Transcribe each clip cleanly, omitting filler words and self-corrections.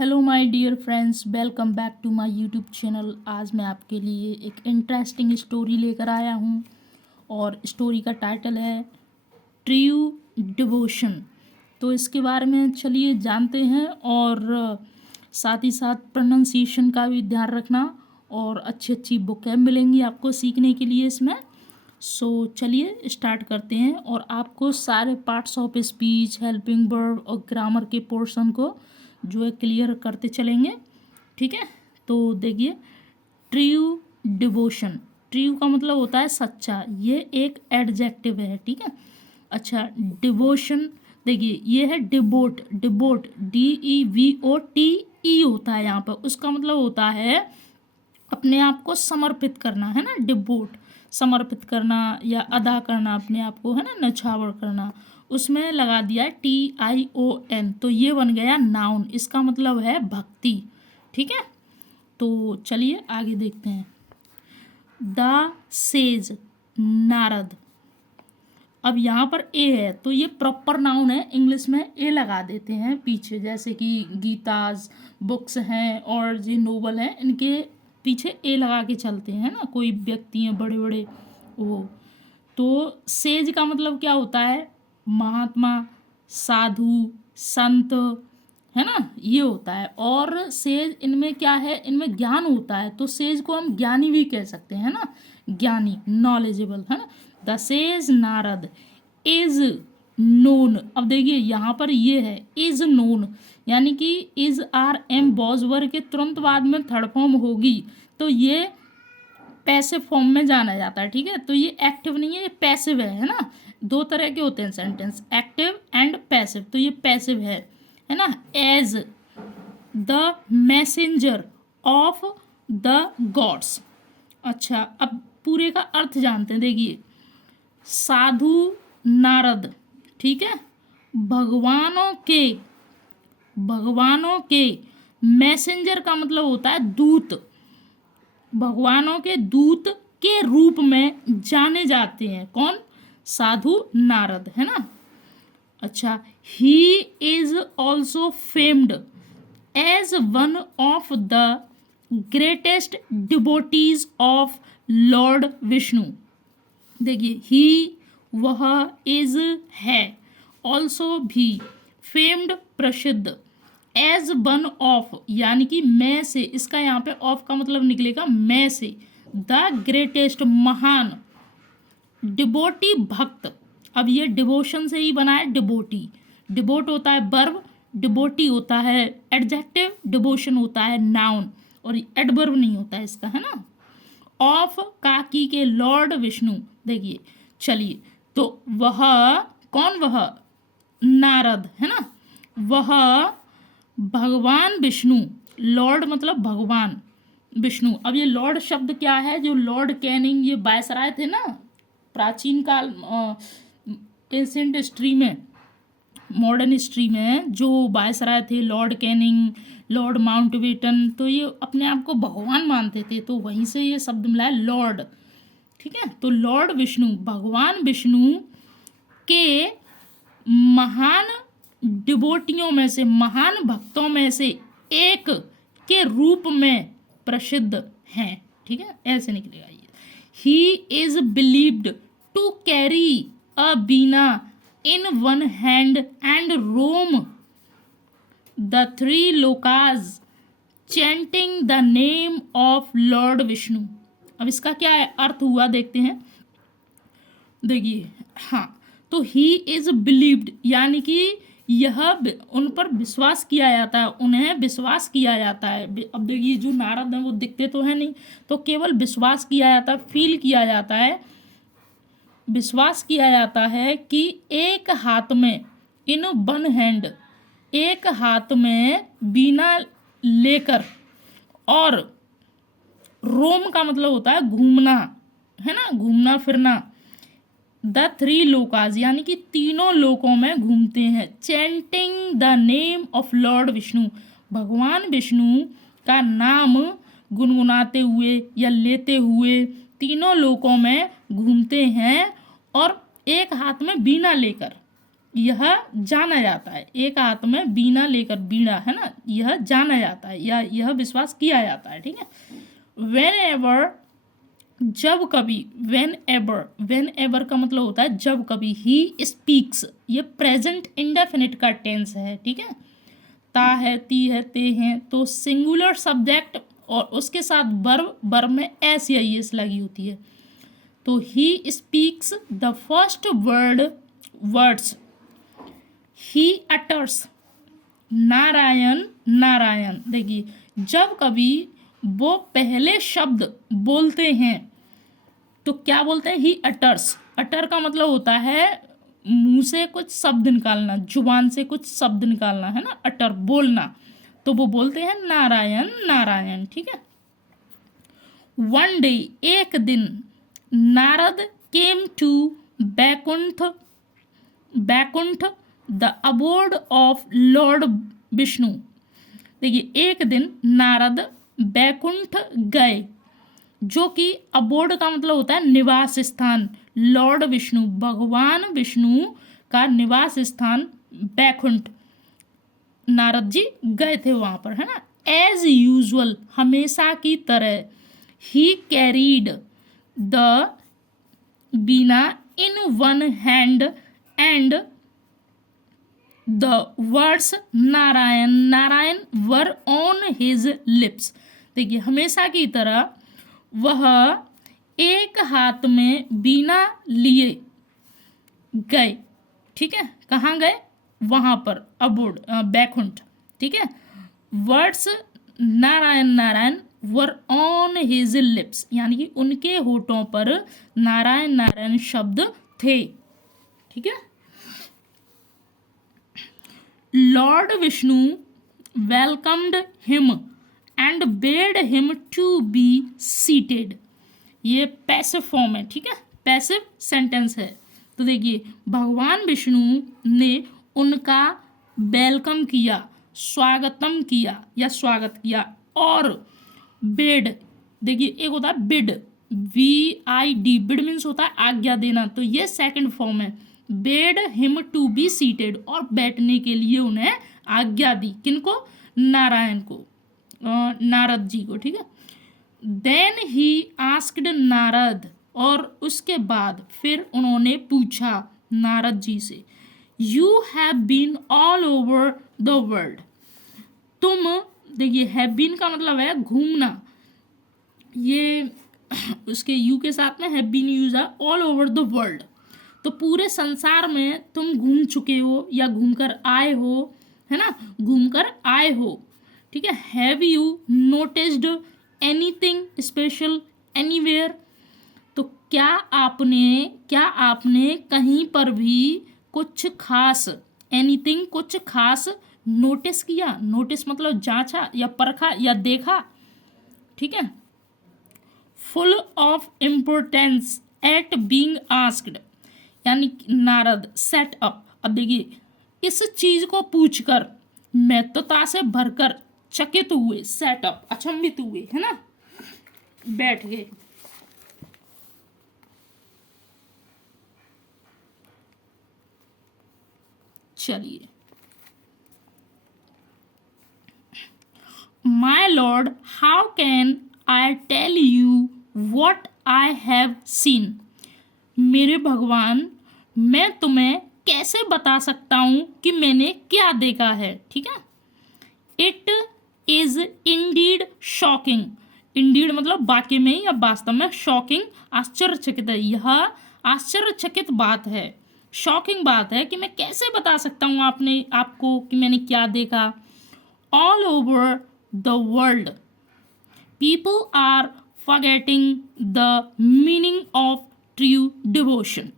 Hello my dear friends, welcome back to my YouTube channel. आज मैं आपके लिए एक इंटरेस्टिंग स्टोरी लेकर आया हूँ और स्टोरी का टाइटल है ट्रू डिवोशन। तो इसके बारे में चलिए जानते हैं और साथ ही साथ प्रोनाउंसिएशन का भी ध्यान रखना और अच्छी अच्छी बुकें मिलेंगी आपको सीखने के लिए इसमें। सो चलिए स्टार्ट करते हैं और आपको सारे parts of speech, helping verb और ग्रामर के पोर्शन को जो है क्लियर करते चलेंगे। ठीक है, तो देखिए ट्रू डिवोशन। ट्रू का मतलब होता है सच्चा, ये एक एडजेक्टिव है। ठीक है, अच्छा डिवोशन देखिए ये है डिबोट। डिबोट DEVOTE होता है यहाँ पर, उसका मतलब होता है अपने आप को समर्पित करना, है ना। डिबोट समर्पित करना या अदा करना अपने आप को, है ना, नछावर करना। उसमें लगा दिया है TION, तो ये बन गया नाउन। इसका मतलब है भक्ति। ठीक है, तो चलिए आगे देखते हैं। The sage Narad. अब यहाँ पर ए है तो ये प्रॉपर नाउन है, इंग्लिश में ए लगा देते हैं पीछे, जैसे कि गीताज बुक्स हैं और जो नोवेल हैं इनके पीछे ए लगा के चलते हैं ना, कोई व्यक्ति हैं बड़े बड़े वो। तो सेज का मतलब क्या होता है? महात्मा, साधु, संत, है ना, ये होता है। और सेज इनमें क्या है? इनमें ज्ञान होता है, तो सेज को हम ज्ञानी भी कह सकते हैं ना, ज्ञानी, नॉलेजेबल, है ना। The sage Narad is known. अब देखिए यहाँ पर ये है इज नोन, यानी कि इज RM बॉजवर के तुरंत बाद में थर्ड फॉर्म होगी तो ये पैसिव फॉर्म में जाना जाता है। ठीक है, तो ये एक्टिव नहीं है, ये पैसिव है ना। दो तरह के होते हैं सेंटेंस, एक्टिव एंड पैसिव, तो ये पैसिव है ना। As the messenger of the gods. अच्छा, अब पूरे का अर्थ जानते हैं। देखिए साधु नारद, ठीक है, भगवानों के मैसेंजर का मतलब होता है दूत, भगवानों के दूत के रूप में जाने जाते हैं। कौन? साधु नारद, है ना। अच्छा, he is also famed as one of the greatest devotees of lord Vishnu. देखिए ही, वह, इज है, ऑल्सो भी, फेम्ड प्रसिद्ध, एज वन ऑफ यानी कि मैं से, इसका यहाँ पे ऑफ का मतलब निकलेगा मैं से, द ग्रेटेस्ट महान, डिवोटी भक्त। अब ये डिवोशन से ही बना है डिवोटी। डिवोट होता है वर्ब, डिवोटी होता है एडजेक्टिव, डिवोशन होता है नाउन, और एडवर्ब नहीं होता है इसका, है ना। ऑफ काकी के लॉर्ड विष्णु। देखिए चलिए, तो वह कौन? वह नारद, है ना, वह भगवान विष्णु, लॉर्ड मतलब भगवान विष्णु। अब ये लॉर्ड शब्द क्या है? जो लॉर्ड कैनिंग, ये वायसराय थे ना प्राचीन काल, एंशिएंट हिस्ट्री में, मॉडर्न हिस्ट्री में जो वायसराय थे, लॉर्ड कैनिंग, लॉर्ड माउंटबेटन, तो ये अपने आप को भगवान मानते थे, तो वहीं से ये शब्द मिला है लॉर्ड। ठीक है, तो लॉर्ड विष्णु, भगवान विष्णु के महान डिवोटियों में से, महान भक्तों में से एक के रूप में प्रसिद्ध हैं। ठीक है, ऐसे निकलेगा ये। He is believed to carry a veena in one hand and roam the three lokas chanting the name of Lord Vishnu। अब इसका क्या है अर्थ हुआ देखते हैं। देखिए हाँ, तो he is believed यानी कि यह उन पर विश्वास किया जाता है, उन्हें विश्वास किया जाता है। अब देखिए जो नारद हैं वो दिखते तो है नहीं, तो केवल विश्वास किया जाता है, फील किया जाता है, विश्वास किया जाता है कि एक हाथ में, इन वन हैंड, एक हाथ में बीना लेकर, और रोम का मतलब होता है घूमना, है ना, घूमना फिरना। द थ्री लोकाज यानी कि तीनों लोकों में घूमते हैं। Chanting the name of lord Vishnu, भगवान विष्णु का नाम गुनगुनाते हुए या लेते हुए तीनों लोकों में घूमते हैं, और एक हाथ में बीना लेकर, यह जाना जाता है, एक हाथ में वीणा लेकर, वीणा है ना, यह जाना जाता है या यह विश्वास किया जाता है, ठीक है। वेन एवर, जब कभी, वेन एवर का मतलब होता है जब कभी। ही स्पीक्स, ये प्रेजेंट इंडेफिनिट का टेंस है, ठीक है। ता है, ती है, ते हैं, तो सिंगुलर सब्जेक्ट और उसके साथ वर्ब में एस या एस लगी होती है। तो he speaks the first words, he utters Narayan Narayan. देखिए, जब कभी वो पहले शब्द बोलते हैं तो क्या बोलते हैं, ही अटर्स। अटर का मतलब होता है मुंह से कुछ शब्द निकालना, जुबान से कुछ शब्द निकालना, है ना, अटर बोलना। तो वो बोलते हैं नारायण नारायण, ठीक है। वन डे, एक दिन, Narad came to Baikunth, Baikunth the abode of lord Vishnu. देखिए, एक दिन नारद बैकुंठ गए, जो कि अबोर्ड का मतलब होता है निवास स्थान। लॉर्ड विष्णु, भगवान विष्णु का निवास स्थान बैकुंठ, नारद जी गए थे वहां पर, है ना। एज यूजुअल, हमेशा की तरह, he carried the veena in one hand and the words Narayana Narayana were on his lips. देखिए, हमेशा की तरह वह एक हाथ में बीना लिए गए, ठीक है। कहाँ गए, वहां पर अबोर्ड, बैकुंठ, ठीक है। Words Narayana Narayana were on his lips, यानी कि उनके होठों पर नारायण नारायण शब्द थे, ठीक है। Lord Vishnu welcomed him and bade him to be seated. ये पैसिव फॉर्म है, ठीक है, पैसिव सेंटेंस है। तो देखिए, भगवान विष्णु ने उनका वेलकम किया, स्वागतम किया या स्वागत किया, और बेड, देखिए एक होता है बिड, VID, बिड मीन्स होता है आज्ञा देना, तो ये सेकंड फॉर्म है। Bade him to be seated, और बैठने के लिए उन्हें आज्ञा दी, किनको, नारायण को, नारद जी को, ठीक है। देन ही आस्क्ड नारद, और उसके बाद फिर उन्होंने पूछा नारद जी से, you have been all over the world. तुम, देखिए हैव बीन का मतलब है घूमना, ये उसके यू के साथ में हैव बीन यूज है, ऑल ओवर द वर्ल्ड, तो पूरे संसार में तुम घूम चुके हो या घूमकर आए हो, है ना, घूमकर आए हो, ठीक है। Have you noticed anything special anywhere, तो क्या आपने कहीं पर भी कुछ खास, एनीथिंग कुछ खास नोटिस किया, नोटिस मतलब जांचा या परखा या देखा, ठीक है। Full of importance eight being asked, यानी नारद सेट अप। अब देखिए, इस चीज को पूछकर महत्वता से भरकर चकित हुए, सेटअप अचंभित हुए, है ना, बैठ गए। चलिए, my lord how can I tell you what I have seen. मेरे भगवान, मैं तुम्हें कैसे बता सकता हूं कि मैंने क्या देखा है, ठीक है। It is Indeed shocking, Indeed मतलब वाकई में या वास्तव में, शॉकिंग आश्चर्यचकित है, यह आश्चर्यचकित बात है, शॉकिंग बात है कि मैं कैसे बता सकता हूँ आपको कि मैंने क्या देखा। All over the world people are forgetting the meaning of true devotion.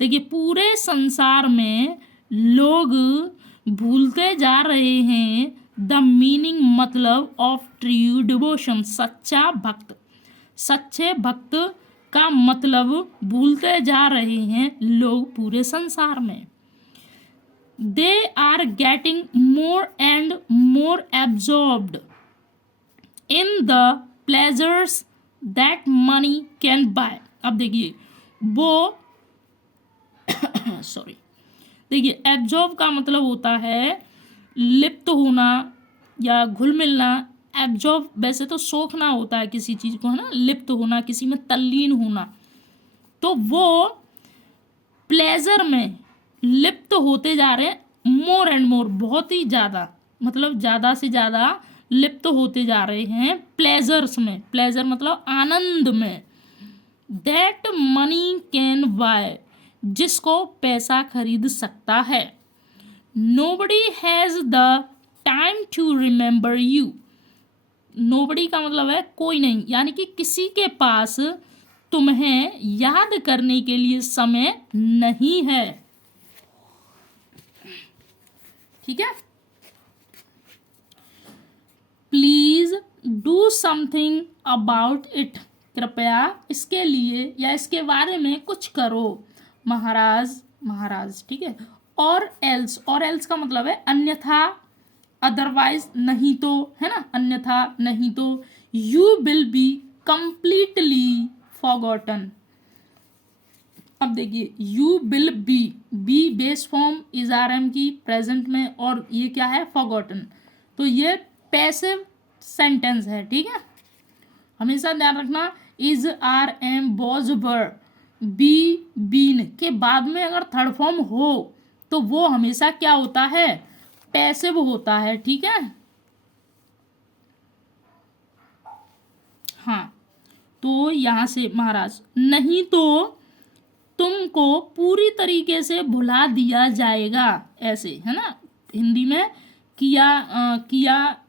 देखिए, पूरे संसार में लोग भूलते जा रहे हैं द मीनिंग मतलब ऑफ ट्रू डिवोशन, सच्चा भक्त, सच्चे भक्त का मतलब भूलते जा रहे हैं लोग पूरे संसार में। They are getting more and more absorbed in the pleasures that money can buy. अब देखिए, वो सॉरी, देखिए एब्जॉर्ब का मतलब होता है लिप्त होना या घुल मिलना। एब्जॉर्ब वैसे तो सोखना होता है किसी चीज को, है ना, लिप्त होना, किसी में तल्लीन होना। तो वो प्लेजर में लिप्त होते जा रहे हैं, मोर एंड मोर, बहुत ही ज्यादा, मतलब ज्यादा से ज्यादा लिप्त होते जा रहे हैं प्लेजर्स में। प्लेजर मतलब आनंद में। दैट मनी कैन बाय, जिसको पैसा खरीद सकता है। Nobody has the time to remember you. Nobody का मतलब है कोई नहीं, यानी कि किसी के पास तुम्हें याद करने के लिए समय नहीं है। ठीक है। Please do something about it, कृपया इसके लिए या इसके बारे में कुछ करो। महाराज, महाराज, ठीक है। और एल्स का मतलब है अन्यथा, अदरवाइज नहीं तो, है ना, अन्यथा नहीं तो। You will be completely forgotten. अब देखिए you will be base form is are am की प्रेजेंट में, और ये क्या है, फॉरगॉटन। तो ये पैसिव सेंटेंस है, ठीक है। हमेशा ध्यान रखना, is are am was were be been के बाद में अगर थर्ड फॉर्म हो तो वो हमेशा क्या होता है, पैसिव होता है, ठीक है। हाँ, तो यहां से महाराज, नहीं तो तुमको पूरी तरीके से भुला दिया जाएगा, ऐसे, है ना। हिंदी में किया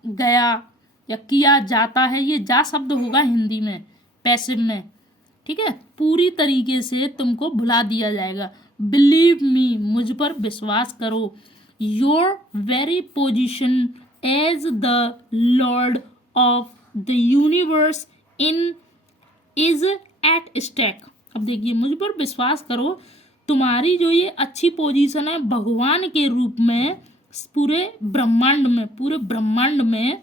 गया या किया जाता है, ये जा शब्द होगा हिंदी में पैसिव में, ठीक है। पूरी तरीके से तुमको भुला दिया जाएगा। बिलीव मी, मुझ पर विश्वास करो। Your very position as the lord of the universe in is at stake. अब देखिए, मुझ पर विश्वास करो, तुम्हारी जो ये अच्छी पोजीशन है भगवान के रूप में पूरे ब्रह्मांड में,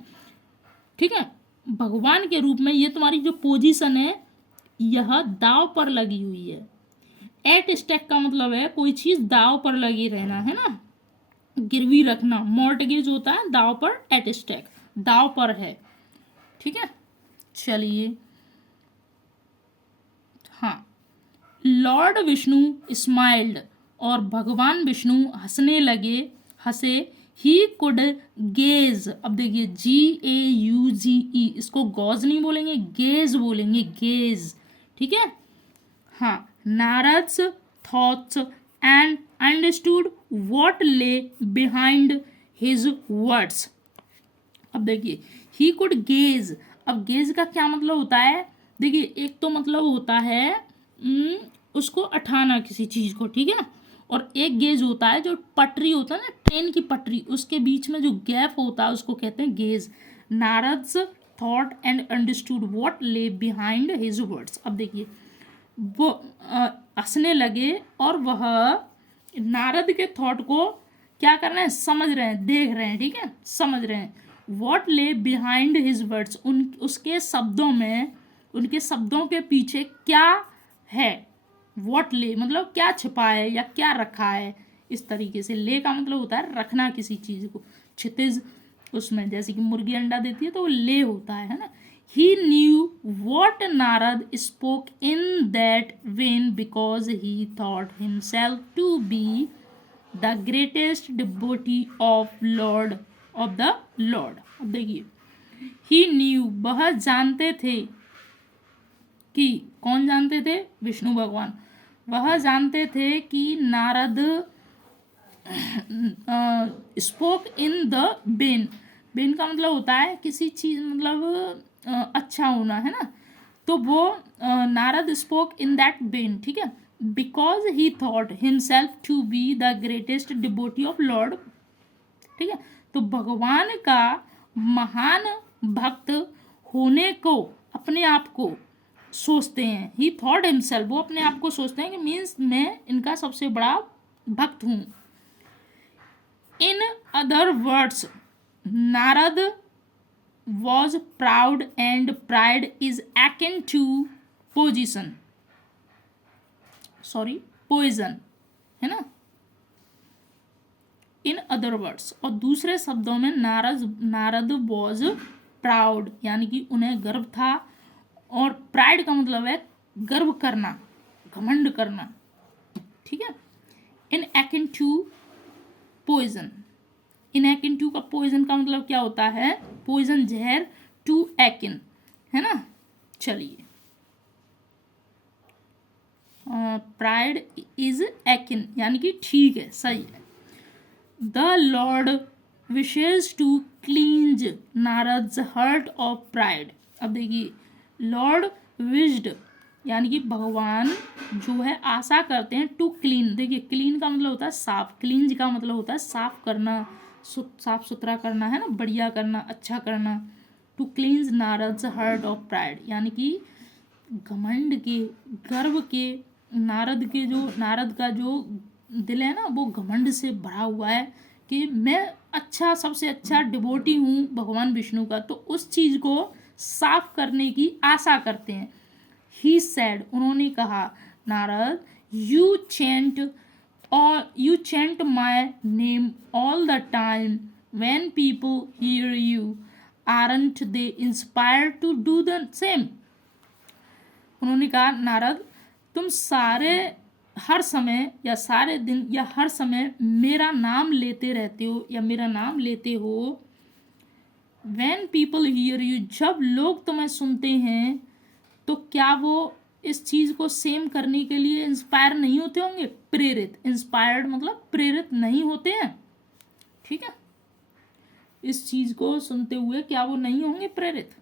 ठीक है, भगवान के रूप में ये तुम्हारी जो पोजीशन है यह दाव पर लगी हुई है। एट स्टेक का मतलब है कोई चीज दाव पर लगी रहना, है ना, गिरवी रखना। मॉर्टगेज होता है दाव पर, एट स्टेक दाव पर है, ठीक है। चलिए, हाँ, लॉर्ड विष्णु स्माइल्ड, और भगवान विष्णु हंसे। He could gauge. अब देखिए GAUZE, इसको गॉज नहीं बोलेंगे, गेज बोलेंगे, गेज, ठीक है। हाँ, नारद्स thoughts and understood what lay behind his words. अब देखिए ही कुड गेज। अब गेज का क्या मतलब होता है, देखिए एक तो मतलब होता है उसको अठाना किसी चीज को, ठीक है ना। और एक गेज होता है जो पटरी होता है ना, ट्रेन की पटरी, उसके बीच में जो गैप होता है उसको कहते हैं गेज। Narad's thought and understood what lay behind his words. अब देखिए वो हंसने लगे और वह नारद के थॉट को क्या कर रहे हैं, समझ रहे हैं, देख रहे हैं, ठीक है, समझ रहे हैं। What lay behind his words, उसके शब्दों में, उनके शब्दों के पीछे क्या है। व्हाट ले मतलब क्या छिपा है या क्या रखा है, इस तरीके से। ले का मतलब होता है रखना किसी चीज को, क्षितिज उसमें, जैसे कि मुर्गी अंडा देती है तो वो ले होता है ना। He knew what Narad spoke in that vein because he thought himself to be the greatest devotee of the Lord. अब देखिए, he knew, वह जानते थे कि, कौन जानते थे, विष्णु भगवान। वह जानते थे कि Narad spoke in the Ben. Ben का मतलब होता है किसी चीज, मतलब अच्छा होना, है ना। तो वो Narad spoke in that vein, ठीक है, because he thought himself to be the greatest devotee of lord, ठीक है। तो भगवान का महान भक्त होने को अपने आप को सोचते हैं। ही थॉट हिमसेल्फ, वो अपने आप को सोचते हैं कि मीन्स मैं इनका सबसे बड़ा भक्त हूँ। In other words, Narad was proud and pride is akin to poison, है ना। इन अदर वर्ड्स, और दूसरे शब्दों में नारद वॉज प्राउड, यानी कि उन्हें गर्व था, और प्राइड का मतलब है गर्व करना, घमंड करना, ठीक है। In akin to poison, in akin to का पॉइजन का मतलब क्या होता है, पॉइजन जहर, टू एकिन, है ना। चलिए, प्राइड इज एकिन, यानी कि ठीक है, सही है। The lord wishes to cleanse Narad's heart of pride. अब देखिए, लॉर्ड विश्ड यानी कि भगवान जो है आशा करते हैं, टू क्लीन, देखिए क्लीन का मतलब होता है साफ, क्लींज का मतलब होता है साफ करना, साफ सुथरा करना, है ना, बढ़िया करना, अच्छा करना। To cleanse Narad's heart of pride, यानी कि घमंड के, गर्व के, नारद का जो दिल है ना वो घमंड से भरा हुआ है कि मैं अच्छा, सबसे अच्छा डिवोटी हूँ भगवान विष्णु का, तो उस चीज़ को साफ करने की आशा करते हैं। ही सेड, उन्होंने कहा, Narad, you chant my name all the time when people hear you, aren't they inspired to do the same. उन्होंने कहा, नारद, तुम हर समय या सारे दिन या हर समय मेरा नाम लेते रहते हो या मेरा नाम लेते हो। When people hear you, जब लोग तुम्हें सुनते हैं तो क्या वो इस चीज़ को सेम करने के लिए इंस्पायर नहीं होते होंगे, प्रेरित, इंस्पायर्ड मतलब प्रेरित नहीं होते हैं, ठीक है। इस चीज़ को सुनते हुए क्या वो नहीं होंगे प्रेरित।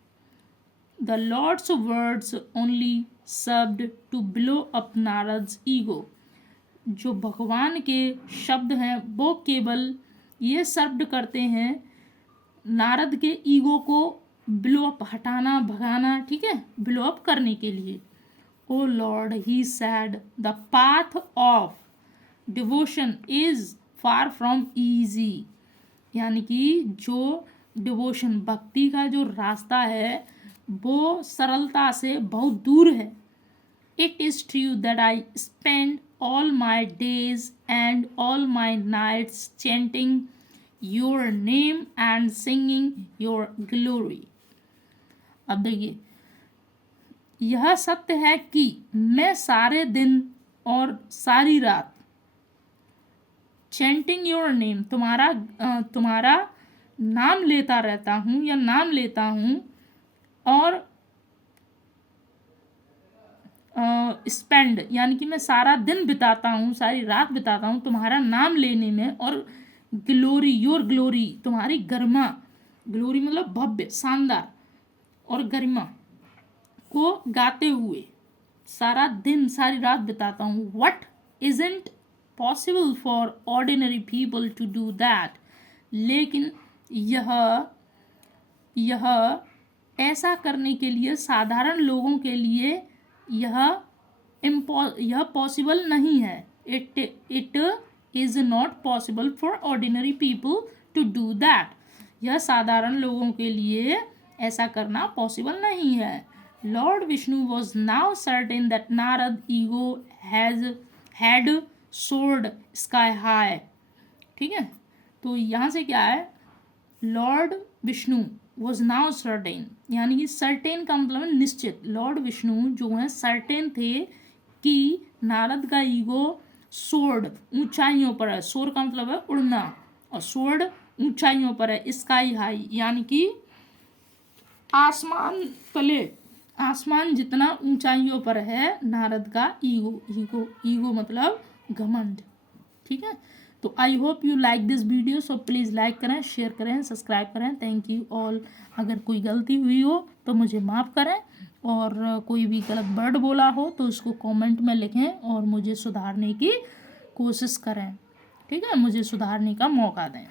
The Lord's words only served to blow up Narad's ego, जो भगवान के शब्द हैं वो केवल ये सर्व करते हैं नारद के ईगो को ब्लो अप, हटाना, भगाना, ठीक है, ब्लो अप करने के लिए। O lord, he said, the path of devotion is far from easy, यानी कि जो डिवोशन, भक्ति का जो रास्ता है वो सरलता से बहुत दूर है। It is true that I spend all my days and all my nights chanting your name and singing your glory. अब देखिए, यह सत्य है कि मैं सारे दिन और सारी रात चैंटिंग योर नेम, तुम्हारा नाम लेता रहता हूँ या नाम लेता हूँ, और स्पेंड यानी कि मैं सारा दिन बिताता हूँ, सारी रात बिताता हूँ तुम्हारा नाम लेने में, और ग्लोरी, योर ग्लोरी, तुम्हारी गरिमा, ग्लोरी मतलब भव्य, शानदार, और गरिमा को गाते हुए सारा दिन सारी रात बिताता हूँ। What isn't possible for ordinary people to do that, लेकिन यह ऐसा करने के लिए साधारण लोगों के लिए यह पॉसिबल नहीं है। It is not possible for ordinary people to do that, यह साधारण लोगों के लिए ऐसा करना पॉसिबल नहीं है। Lord Vishnu was now certain that Narad ego had sword sky high, ठीक है। तो यहाँ से क्या है, lord Vishnu was now certain, यानी कि सर्टेन का मतलब है निश्चित। लॉर्ड विष्णु जो है सर्टेन थे कि नारद का ईगो सोर्ड, ऊंचाइयों पर है, सोर का मतलब है उड़ना, और सोर्ड ऊंचाइयों पर है, स्काई हाई यानी कि आसमान तले, आसमान जितना ऊंचाइयों पर है नारद का ईगो मतलब घमंड, ठीक है। तो I hope you like this video, so please like करें, शेयर करें, सब्सक्राइब करें। Thank you all. अगर कोई गलती हुई हो तो मुझे माफ़ करें, और कोई भी गलत वर्ड बोला हो तो उसको कमेंट में लिखें और मुझे सुधारने की कोशिश करें, ठीक है, मुझे सुधारने का मौका दें।